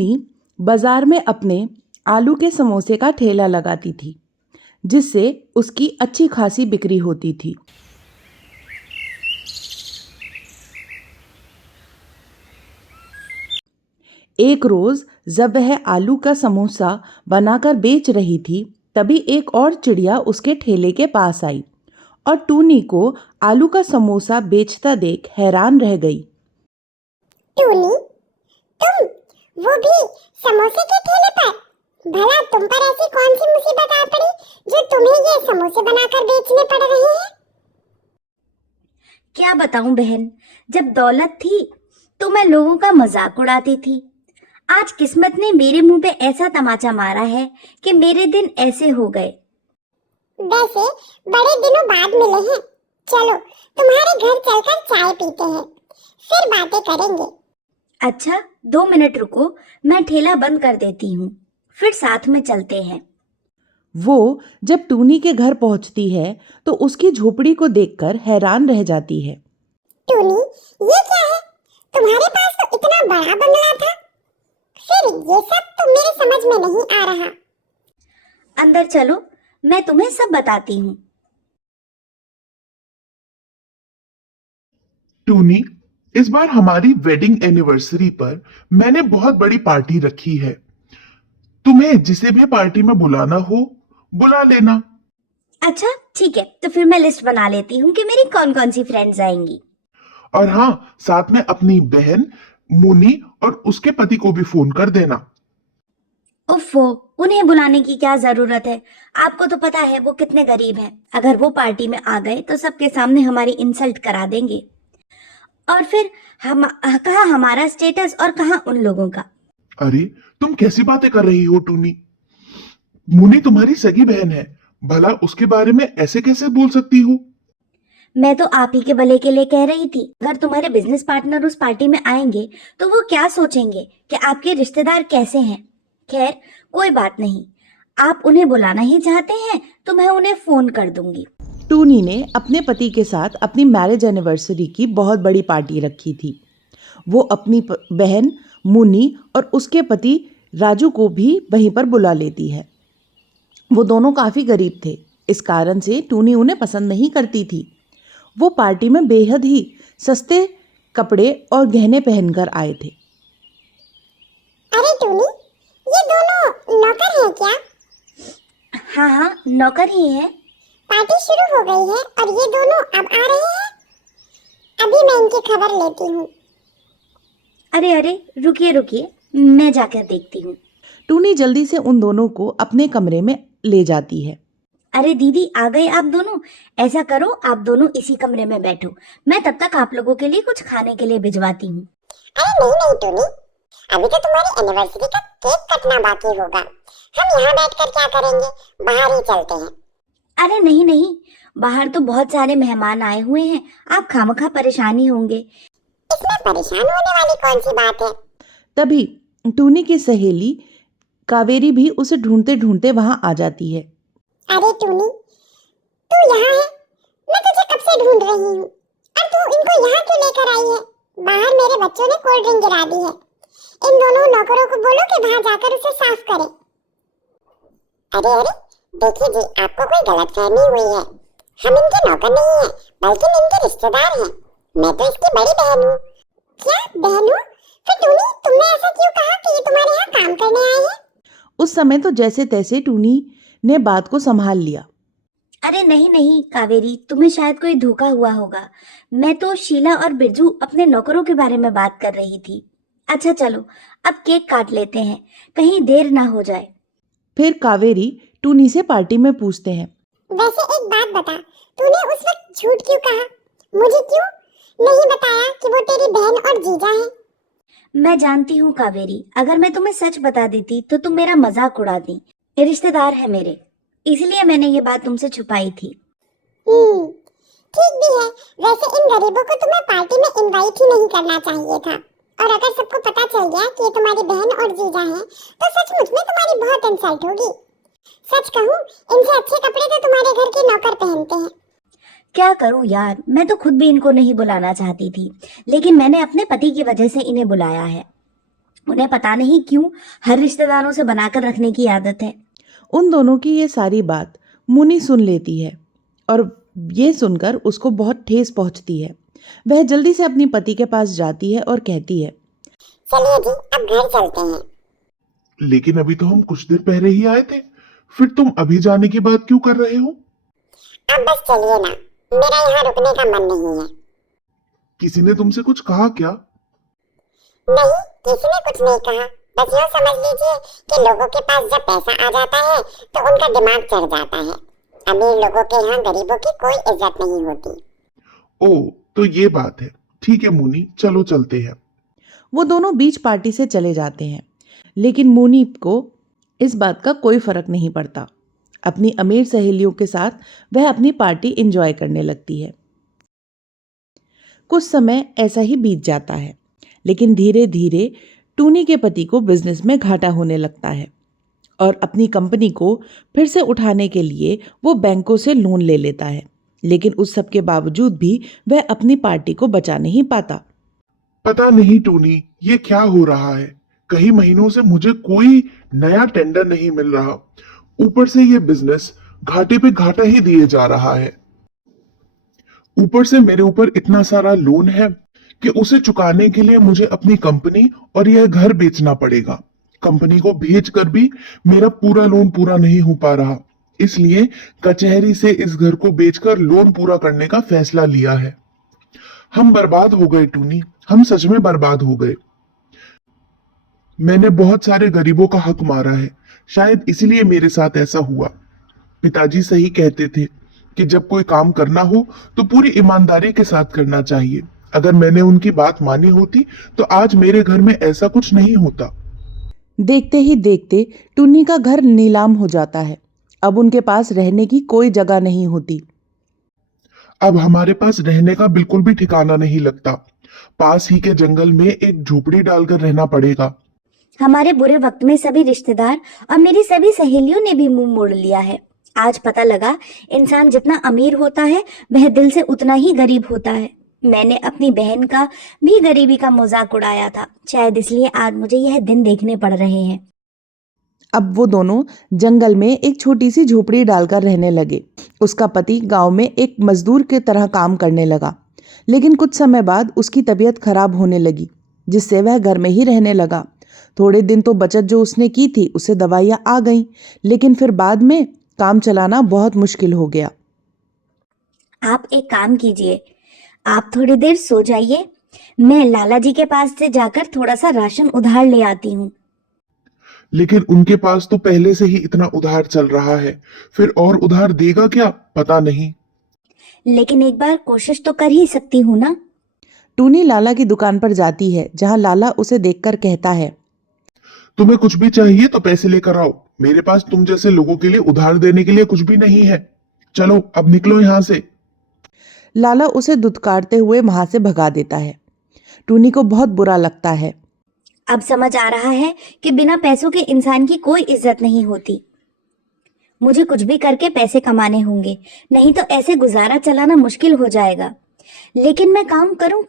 टूनी बाजार में अपने आलू के समोसे का ठेला लगाती थी, जिससे उसकी अच्छी खासी बिक्री होती थी। एक रोज जब वह आलू का समोसा बनाकर बेच रही थी, तभी एक और चिड़िया उसके ठेले के पास आई और टूनी को आलू का समोसा बेचता देख हैरान रह गई। टूनी, तुम वो भी समोसे के ठेले पर? भला तुम पर ऐसी कौन सी मुसीबत आ पड़ी जो तुम्हें ये समोसे बनाकर बेचने पड़ रहे हैं? क्या बताऊं बहन, जब दौलत थी तो मैं लोगों का मजाक उड़ाती थी। आज किस्मत ने मेरे मुंह पे ऐसा तमाचा मारा है कि मेरे दिन ऐसे हो गए। वैसे बड़े दिनों बाद मिले हैं। चलो तुम्हारे घर चलकर चाय पीते हैं, फिर बातें करेंगे। अच्छा, 2 मिनट रुको, मैं ठेला बंद कर देती हूँ, फिर साथ में चलते हैं। वो जब टूनी के घर पहुंचती है तो उसकी झोपड़ी को देखकर हैरान रह जाती है। टूनी, ये क्या है? तुम्हारे पास तो इतना बड़ा बंगला था, फिर ये सब तो मेरे समझ में नहीं आ रहा। अंदर चलो, मैं तुम्हें सब बताती हूँ। टूनी, इस बार हमारी वेडिंग एनिवर्सरी पर मैंने बहुत बड़ी पार्टी रखी है। तुम्हें जिसे भी पार्टी में बुलाना हो बुला लेना। अच्छा ठीक है, तो फिर मैं लिस्ट बना लेती हूँ कि मेरी कौन कौन सी फ्रेंड्स आएंगी। और हाँ, साथ में अपनी बहन मुनी और उसके पति को भी फोन कर देना। उफ़ो, उन्हें बुलाने की क्या जरूरत है? आपको तो पता है वो कितने गरीब हैं। अगर वो पार्टी में आ गए तो सबके सामने हमारी इंसल्ट करा देंगे। और फिर कहाँ हमारा स्टेटस और कहाँ उन लोगों का। अरे, तुम कैसी बातें कर रही हो टूनी? मुनी तुम्हारी सगी बहन है, भला उसके बारे में ऐसे कैसे बोल सकती हो? मैं तो आप ही के भले के लिए कह रही थी। अगर तुम्हारे बिजनेस पार्टनर उस पार्टी में आएंगे तो वो क्या सोचेंगे कि आपके रिश्तेदार कैसे हैं। खैर, कोई बात नहीं, आप उन्हें बुलाना ही चाहते हैं तो मैं उन्हें फोन कर दूंगी। टूनी ने अपने पति के साथ अपनी मैरिज एनिवर्सरी की बहुत बड़ी पार्टी रखी थी। वो अपनी बहन मुन्नी और उसके पति राजू को भी वहीं पर बुला लेती है। वो दोनों काफ़ी गरीब थे, इस कारण से टूनी उन्हें पसंद नहीं करती थी। वो पार्टी में बेहद ही सस्ते कपड़े और गहने पहनकर आए थे। अरे टूनी, ये दोनों नौकर हैं क्या? हाँ हाँ, नौकर ही है। पार्टी शुरू हो गई है और ये दोनों अब आ रहे हैं। अभी मैं इनकी खबर लेती हूँ। अरे अरे, रुकिए रुकिए, मैं जाकर देखती हूँ। टूनी जल्दी से उन दोनों को अपने कमरे में ले जाती है। अरे दीदी, आ गए आप दोनों। ऐसा करो, आप दोनों इसी कमरे में बैठो, मैं तब तक आप लोगों के लिए कुछ खाने के लिए भिजवाती हूँ। अरे नहीं नहीं टूनी, अभी तो तुम्हारी एनिवर्सरी का केक कटना बाकी होगा। हम यहाँ बैठकर क्या करेंगे? बाहर ही चलते हैं। अरे नहीं नहीं, बाहर तो बहुत सारे मेहमान आए हुए हैं, आप खामखा परेशानी होंगे। इसमें परेशान होने वाली कौन सी बात है? तभी टूनी की सहेली कावेरी भी उसे ढूंढते ढूंढते वहां आ जाती है। अरे टूनी, तू यहाँ है? मैं तुझे कब से ढूंढ रही हूँ। और तू इनको यहाँ क्यों लेकर आई है? बाहर मेरे बच्चों ने कोल्ड ड्रिंक गिरा दी है। इन दोनों नौकरों को बोलो कि वहां जाकर उसे साफ करें। अरे अरे, देखिए जी, आपको कोई गलतफहमी हुई है। हम इनके नौकर नहीं हैं, बल्कि इनके रिश्तेदार हैं। मैं तो इसकी बड़ी बहन हूँ। क्या बहन हो? फिर टूनी, तुमने ऐसा क्यों कहा कि ये तुम्हारे यहाँ काम करने आए हैं? उस समय तो जैसे तैसे टूनी ने बात को संभाल लिया। अरे नहीं नहीं कावेरी, तुम्हें शायद कोई धोखा हुआ होगा। मैं तो शीला और बिरजू अपने नौकरों के बारे में बात कर रही थी। अच्छा चलो, अब केक काट लेते हैं, कहीं देर ना हो जाए। फिर कावेरी टूनी से पार्टी में पूछते हैं। वैसे एक बात बता, तूने उस वक्त झूठ क्यों कहा? मुझे क्यों नहीं बताया कि वो तेरी बहन और जीजा हैं? मैं जानती हूँ कावेरी, अगर मैं तुम्हें सच बता देती तो तुम मेरा मजाक उड़ाती। ये रिश्तेदार है मेरे, इसलिए मैंने ये बात तुमसे छुपाई थी। ठीक भी है। वैसे इन गरीबों को तुम्हें पार्टी में इनवाइट ही नहीं करना चाहिए था। और अगर सबको पता चल गया कि ये तुम्हारी बहन और जीजा हैं, तो सचमुच में तुम्हारी बहुत इंसल्ट होगी। सच कहूँ, इनसे अच्छे कपड़े तो तुम्हारे घर के नौकर पहनते हैं। क्या करूं यार, मैं तो खुद भी इनको नहीं बुलाना चाहती थी, लेकिन मैंने अपने पति की वजह से इन्हें बुलाया है। उन्हें पता नहीं क्यों हर रिश्तेदारों से बनाकर रखने की आदत है। उन दोनों की ये सारी बात मुनी सुन लेती है और ये सुनकर उसको बहुत ठेस पहुंचती है। वह जल्दी से अपनी पति के पास जाती है और कहती है, चलिए जी, अब घर चलते हैं। लेकिन अभी तो हम कुछ देर पहले ही आए थे, फिर तुम अभी जाने की बात क्यों कर रहे हो? अब बस चलिए ना, मेरा यहाँ रुकने का मन नहीं है। किसी ने तुमसे कुछ कहा क्या? नहीं, किसी ने कुछ नहीं कहा। बस यूँ समझ लीजिए कि लोगों के पास जब पैसा आ जाता है तो उनका दिमाग चढ़ जाता है। अमीर लोगों के यहाँ गरीबों की कोई इज्जत नहीं होती। ओ, तो ये बात है। ठीक है मुनी, चलो चलते हैं। वो दोनों बीच पार्टी से चले जाते हैं, लेकिन मुनी को इस बात का कोई फर्क नहीं पड़ता। अपनी अमीर सहेलियों के साथ वह अपनी पार्टी एंजॉय करने लगती है। कुछ समय ऐसा ही बीत जाता है, लेकिन धीरे धीरे टूनी के पति को बिजनेस में घाटा होने लगता है और अपनी कंपनी को फिर से उठाने के लिए वो बैंकों से लोन ले लेता है। लेकिन उस सब के बावजूद भी वह अपनी पार्टी को बचा नहीं पाता। पता नहीं टूनी, ये क्या हो रहा है? कई महीनों से मुझे कोई नया टेंडर नहीं मिल रहा। ऊपर से ये बिजनेस घाटे पे घाटा ही दिए जा रहा है। ऊपर से मेरे ऊपर इतना सारा लोन है कि उसे चुकाने के लिए मुझे अपनी कंपनी और यह घर बेचना पड़ेगा। कंपनी को भेजकर भी मेरा पूरा लोन पूरा नहीं हो पा रहा, इसलिए कचहरी से इस घर को बेचकर लोन पूरा करने का फैसला लिया है। हम बर्बाद हो गए टूनी, हम सच में बर्बाद हो गए। मैंने बहुत सारे गरीबों का हक मारा है, शायद इसलिए मेरे साथ ऐसा हुआ। पिताजी सही कहते थे कि जब कोई काम करना हो तो पूरी ईमानदारी के साथ करना चाहिए। अगर मैंने उनकी बात मानी होती तो आज मेरे घर में ऐसा कुछ नहीं होता। देखते ही देखते टूनी का घर नीलाम हो जाता है। अब उनके पास रहने की कोई जगह नहीं होती। अब हमारे पास रहने का बिल्कुल भी ठिकाना नहीं लगता। पास ही के जंगल में एक झोपड़ी डालकर रहना पड़ेगा। हमारे बुरे वक्त में सभी रिश्तेदार और मेरी सभी सहेलियों ने भी मुंह मोड़ लिया है। आज पता लगा इंसान जितना अमीर होता है वह दिल से उतना ही गरीब होता है। मैंने अपनी बहन का भी गरीबी का मजाक उड़ाया था, शायद इसलिए आज मुझे यह दिन देखने पड़ रहे हैं। अब वो दोनों जंगल में एक छोटी सी झोपड़ी डालकर रहने लगे। उसका पति गांव में एक मजदूर की तरह काम करने लगा, लेकिन कुछ समय बाद उसकी तबीयत खराब होने लगी, जिससे वह घर में ही रहने लगा। थोड़े दिन तो बचत जो उसने की थी उसे दवाइयां आ गईं, लेकिन फिर बाद में काम चलाना बहुत मुश्किल हो गया। आप एक काम कीजिए, आप थोड़ी देर सो जाइए, मैं लाला जी के पास से जाकर थोड़ा सा राशन उधार ले आती हूँ। लेकिन उनके पास तो पहले से ही इतना उधार चल रहा है, फिर और उधार देगा क्या पता नहीं। लेकिन एक बार कोशिश तो कर ही सकती हूँ ना। टूनी लाला की दुकान पर जाती है, जहां लाला उसे देखकर कहता है, तुम्हें कुछ भी चाहिए तो पैसे लेकर आओ। मेरे पास तुम जैसे लोगों के लिए उधार देने के लिए कुछ भी नहीं है। चलो अब निकलो यहाँ से। लाला उसे दुत्कारते हुए वहां से भगा देता है। टूनी को बहुत बुरा लगता है। अब समझ आ रहा है कि बिना पैसों के इंसान की कोई इज्जत नहीं होती। मुझे कुछ भी करके पैसे कमाने होंगे, नहीं तो ऐसे गुजारा चलाना मुश्किल हो जाएगा। लेकिन मैं काम करूं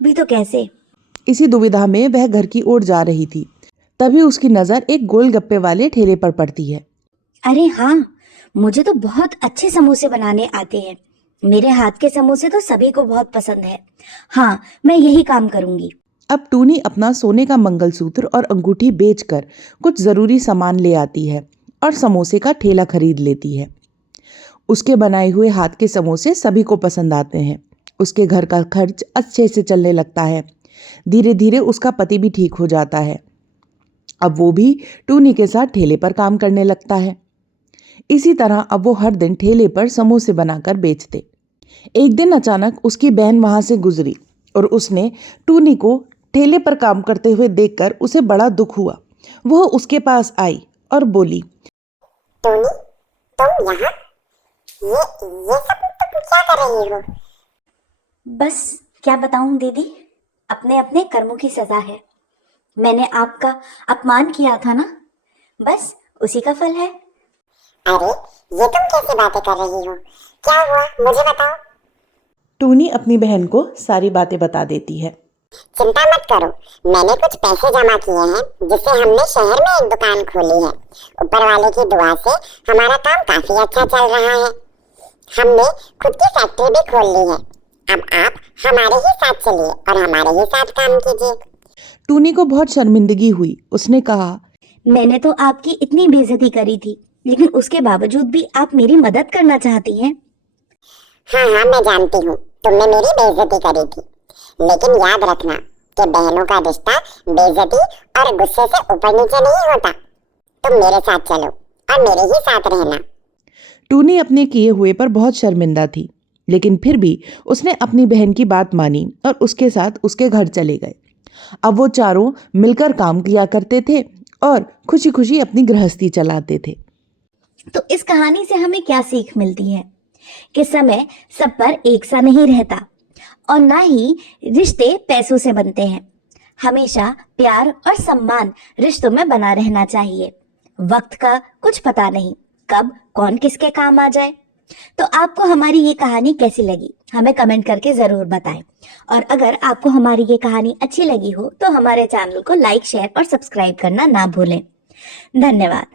भी तो कैसे? इसी दुविधा में वह घर की ओर जा रही थी, तभी उसकी नजर एक गोलगप्पे वाले ठेले पर पड़ती है। अरे हाँ, मुझे तो बहुत अच्छे समोसे बनाने आते हैं। मेरे हाथ के समोसे तो सभी को बहुत पसंद है। हाँ, मैं यही काम करूंगी। अब टूनी अपना सोने का मंगलसूत्र और अंगूठी बेचकर कुछ जरूरी सामान ले आती है और समोसे का ठेला खरीद लेती है। उसके बनाए हुए हाथ के समोसे सभी को पसंद आते हैं। उसके घर का खर्च अच्छे से चलने लगता है। धीरे धीरे उसका पति भी ठीक हो जाता है। अब वो भी टूनी के साथ ठेले पर काम करने लगता है। इसी तरह अब वो हर दिन ठेले पर समोसे बनाकर बेचते। एक दिन अचानक उसकी बहन वहां से गुजरी और उसने टूनी को ठेले पर काम करते हुए देखकर उसे बड़ा दुख हुआ। वह उसके पास आई और बोली, टोनी, तुम यहाँ ये सब तुम क्या कर रही हो? बस क्या बताऊं दीदी, अपने अपने कर्मों की सजा है। मैंने आपका अपमान किया था ना, बस उसी का फल है। अरे ये तुम कैसी बातें कर रही हो? क्या हुआ मुझे बताओ। टूनी अपनी बहन को सारी बातें बता देती है। चिंता मत करो, मैंने कुछ पैसे जमा किए हैं जिससे हमने शहर में एक दुकान खोली है। ऊपर वाले की दुआ से हमारा काम काफी अच्छा चल रहा है। हमने खुद की फैक्ट्री भी खोल ली है। अब आप हमारे ही साथ चलिए और हमारे ही साथ काम कीजिए। टूनी को बहुत शर्मिंदगी हुई। उसने कहा, मैंने तो आपकी इतनी बेइज्जती करी थी, लेकिन उसके बावजूद भी आप मेरी मदद करना चाहती हैं। हाँ हाँ, मैं जानती हूँ तुमने मेरी बेइज्जती करी थी, लेकिन याद रखना कि बहनों का रिश्ता बेइज्जती और गुस्से से ऊपर नीचे नहीं होता। तुम मेरे साथ चलो और मेरे ही साथ रहना। टूनी अपने किए हुए पर बहुत शर्मिंदा थी, लेकिन फिर भी उसने अपनी बहन की बात मानी और उसके साथ उसके घर चले गए। अब वो चारों मिलकर काम किया करते थे और खुशी खुशी अपनी गृहस्थी चलाते थे। तो इस कहानी से हमें क्या सीख मिलती है कि समय सब पर एक सा नहीं रहता और ना ही रिश्ते पैसों से बनते हैं। हमेशा प्यार और सम्मान रिश्तों में बना रहना चाहिए। वक्त का कुछ पता नहीं, कब कौन किसके काम आ जाए। तो आपको हमारी ये कहानी कैसी लगी हमें कमेंट करके जरूर बताएं। और अगर आपको हमारी ये कहानी अच्छी लगी हो तो हमारे चैनल को लाइक, शेयर और सब्सक्राइब करना ना भूलें। धन्यवाद।